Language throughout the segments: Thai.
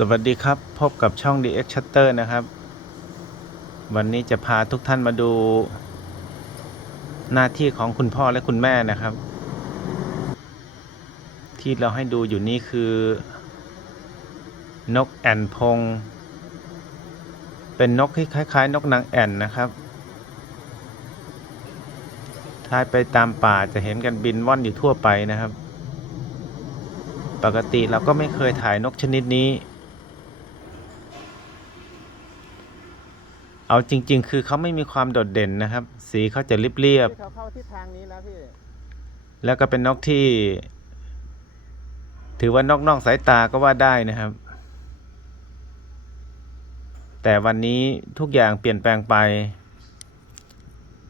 สวัสดีครับ พบกับช่อง DX Shutter นะครับ วันนี้จะพาทุกท่านมาดู หน้าที่ของคุณพ่อและคุณแม่นะครับ ที่เราให้ดูอยู่นี้คือ นกแอ่นพง เป็นนกที่คล้าย ๆ นกนางแอ่นนะครับ ถ้าไปตามป่าจะเห็นกันบินว่อนอยู่ทั่วไปนะครับปกติเราก็ไม่เคยถ่ายนกชนิดนี้ เอาจริง ๆ คือเขาไม่มีความโดดเด่นนะครับ สีเขาจะเรียบพี่เขาเข้าทิศทางนี้แล้วพี่ๆแล้วก็เป็นนกที่ ถือว่านอกนอกสายตาก็ว่าได้นะครับ แต่วันนี้ทุกอย่างเปลี่ยนแปลงไป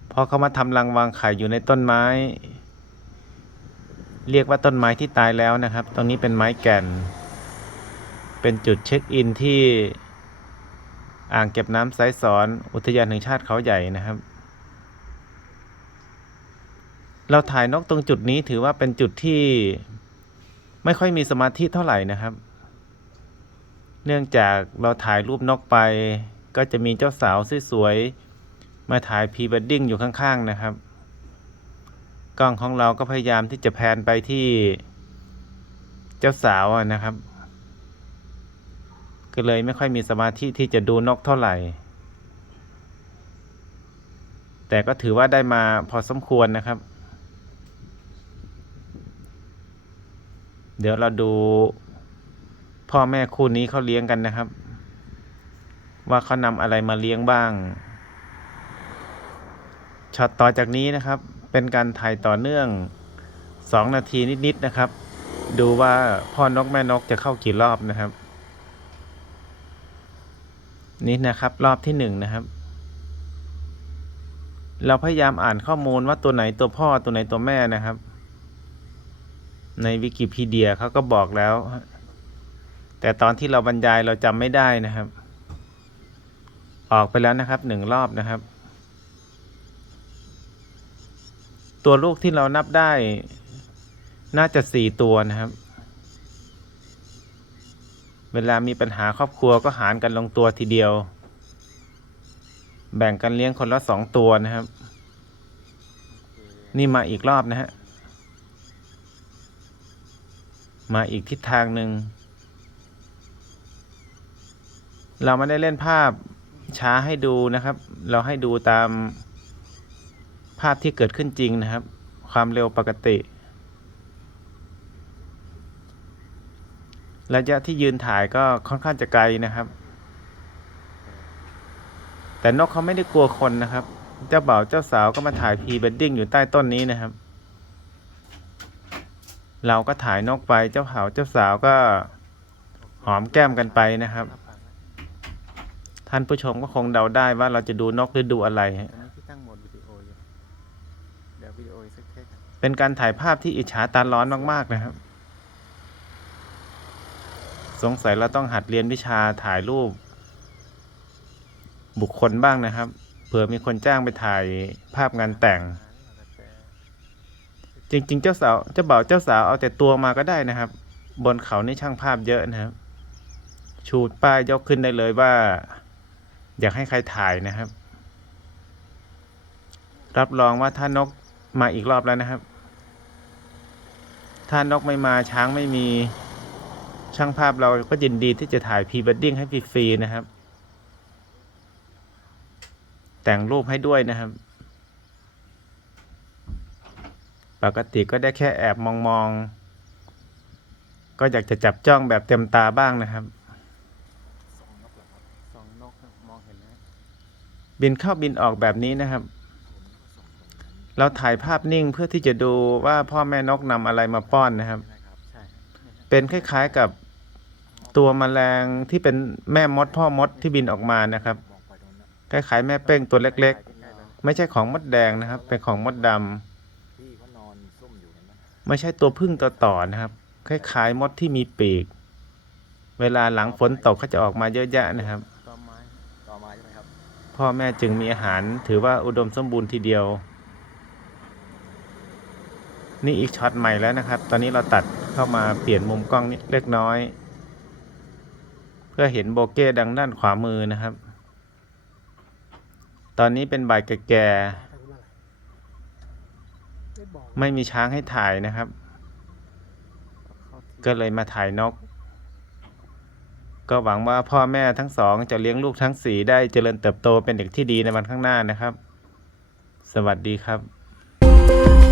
เพราะเขามาทำรังวางไข่อยู่ในต้นไม้ เรียกว่าต้นไม้ที่ตายแล้วนะครับ ตรงนี้เป็นไม้แก่น เป็นจุดเช็คอินที่ อ่างเก็บน้ำไซสอนอุทยานแห่งชาติเขาใหญ่นะครับ เราถ่ายนกตรงจุดนี้ถือว่าเป็นจุดที่ไม่ค่อยมีสมาธิเท่าไหร่นะครับ เนื่องจากเราถ่ายรูปนกไป ก็จะมีเจ้าสาวสวยๆมาถ่ายพรี w วดดิ้งอยู่ข้างๆนะครับ กล้องของเราก็พยายามที่จะแพนไปที่เจ้าสาวนะครับ ก็เลยไม่ค่อยมีสมาธิที่จะดูนกเท่าไหร่ แต่ก็ถือว่าได้มาพอสมควรนะครับ เดี๋ยวเราดูพ่อแม่คู่นี้เขาเลี้ยงกันนะครับ ว่าเขานำอะไรมาเลี้ยงบ้างช็อตต่อจากนี้นะครับ เป็นการถ่ายต่อเนื่องสองนาทีนิดๆนะครับ ดูว่าพ่อนกแม่นกจะเข้ากี่รอบนะครับ นี่นะครับ รอบที่หนึ่งนะครับ เราพยายามอ่านข้อมูลว่าตัวไหนตัวพ่อตัวไหนตัวแม่นะครับ ในวิกิพีเดียเขาก็บอกแล้ว แต่ตอนที่เราบรรยายเราจำไม่ได้นะครับ ออกไปแล้วนะครับหนึ่งรอบนะครับ ตัวลูกที่เรานับได้ น่าจะสี่ตัวนะครับ วลามีปัญหาครอบครัวก็หารกันลงตัวทีเดียว แบ่งกันเลี้ยงคนละสองตัวนะครับ นี่มาอีกรอบนะฮะ มาอีกทิศทางหนึ่ง เราไม่ได้เล่นภาพช้าให้ดูนะครับ เราให้ดูตามภาพที่เกิดขึ้นจริงนะครับ ความเร็วปกติ ระยะที่ยืนถ่ายก็ค่อนข้างจะไกลนะครับ แต่นกเขาไม่ได้กลัวคนนะครับ เจ้าบ่าวเจ้าสาวก็มาถ่ายพรีเบดดิ้งอยู่ใต้ต้นนี้นะครับ เราก็ถ่ายนกไปเจ้าบ่าวเจ้าสาวก็หอมแก้มกันไปนะครับ ท่านผู้ชมก็คงเดาได้ว่าเราจะดูนกหรือดูอะไรฮะอันนี้ที่ตั้งโหมดวิดีโออยู่เดี๋ยววิดีโออีกสักเทคครับเป็นการถ่ายภาพที่อิจฉาตาร้อนมากๆนะครับ สงสัยเราต้องหัดเรียนวิชาถ่ายรูป บุคคลบ้างนะครับ เผื่อมีคนจ้างไปถ่ายภาพงานแต่ง จริง ๆ เจ้าสาวเจ้าบ่าวเจ้าสาวเอาแต่ตัวมาก็ได้นะครับ บนเขานี่ช่างภาพเยอะนะครับ ชูป้ายยกขึ้นได้เลยว่า อยากให้ใครถ่ายนะครับ รับรองว่าถ้านกมาอีกรอบแล้วนะครับ ถ้านกไม่มาช้างไม่มี ช่างภาพเราก็ยินดีที่จะถ่ายพรี w วดดิ้งให้ฟรีๆนะครับ แต่งรูปให้ด้วยนะครับ ปกติก็ได้แค่แอบมองๆ ก็อยากจะจับจ้องแบบเต็มตาบ้างนะครับสองนกเหรอครับสองนกครับมองเห็นแล้วบินเข้าบินออกแบบนี้นะครับ เราถ่ายภาพนิ่งเพื่อที่จะดูว่าพ่อแม่นกนำอะไรมาป้อนนะครับ เป็นคล้ายๆกับตัวแมลงที่เป็นแม่มดพ่อมดที่บินออกมานะครับคล้ายๆแม่เป้งตัวเล็กๆ ไม่ใช่ของมดแดงนะครับ เป็นของมดดำไม่ใช่ตัวพึ่งตัวต่อนะครับ คล้ายๆมดที่มีปีก เวลาหลังฝนตกเขาจะออกมาเยอะแยะนะครับพ่อแม่จึงมีอาหารถือว่าอุดมสมบูรณ์ทีเดียว นี่อีกช็อตใหม่แล้วนะครับ ตอนนี้เราตัด เข้ามาเปลี่ยนมุมกล้องนิดเล็กน้อย เพื่อเห็นโบเก้ดังด้านขวามือนะครับ ตอนนี้เป็นบ่ายแก่ทางมาไม่บอกๆไม่มีช้างให้ถ่ายนะครับ ก็เลยมาถ่ายนก ก็หวังว่าพ่อแม่ทั้งสองจะเลี้ยงลูกทั้งสี่ได้เจริญเติบโตเป็นเด็กที่ดีในวันข้างหน้านะครับ สวัสดีครับ